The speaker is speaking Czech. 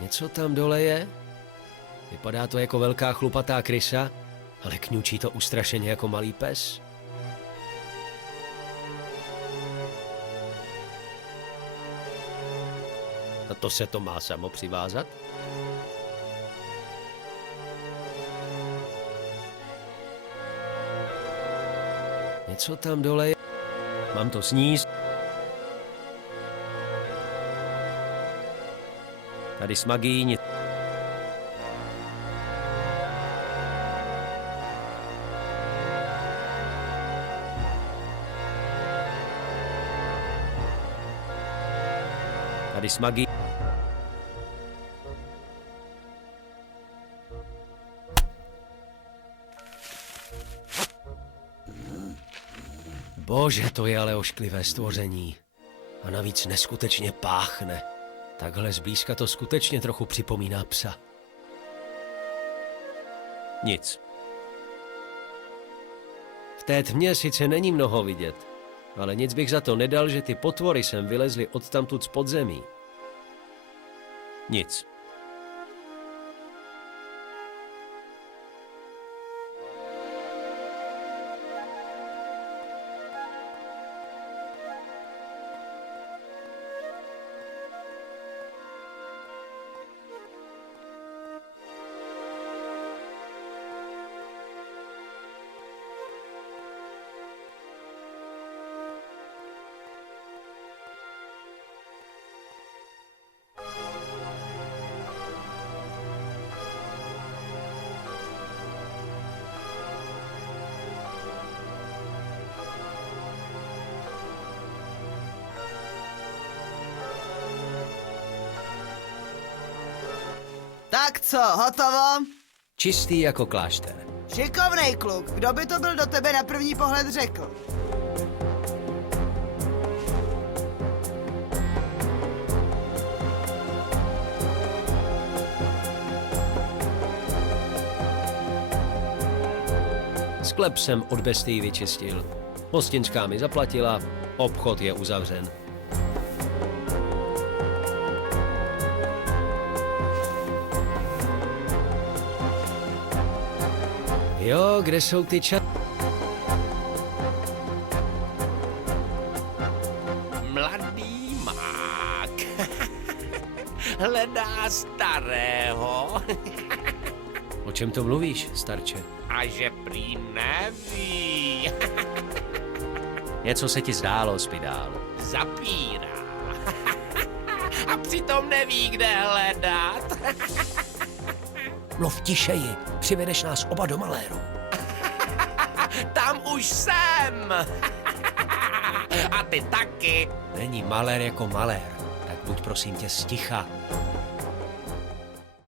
Něco tam dole je? Vypadá to jako velká chlupatá krysa, ale kňučí to ustrašeně jako malý pes. A to se to má samo přivázat? Něco tam dole je. Mám to sníst. Tady s magií nic. Tady s magií. Bože, to je ale ošklivé stvoření. A navíc neskutečně páchne. Takhle zblízka to skutečně trochu připomíná psa. Nic. V té tmě sice není mnoho vidět, ale nic bych za to nedal, že ty potvory sem vylezly odtamtud z podzemí. Nic. Tak co, hotovo? Čistý jako klášter. Šikovnej kluk, kdo by to byl do tebe na první pohled řekl? Sklep jsem od bestií vyčistil. Hostinská mi zaplatila, obchod je uzavřen. Jo, kde jsou ty Mladý mák hledá starého O čem to mluvíš, starče? a že prý neví. Něco se ti zdálo, Spidál. Zapírá a přitom neví, kde hledat. Mluv tišeji, přivedeš nás oba do maléru. Tam už jsem. A ty taky. Není malér jako malér, tak buď prosím tě sticha.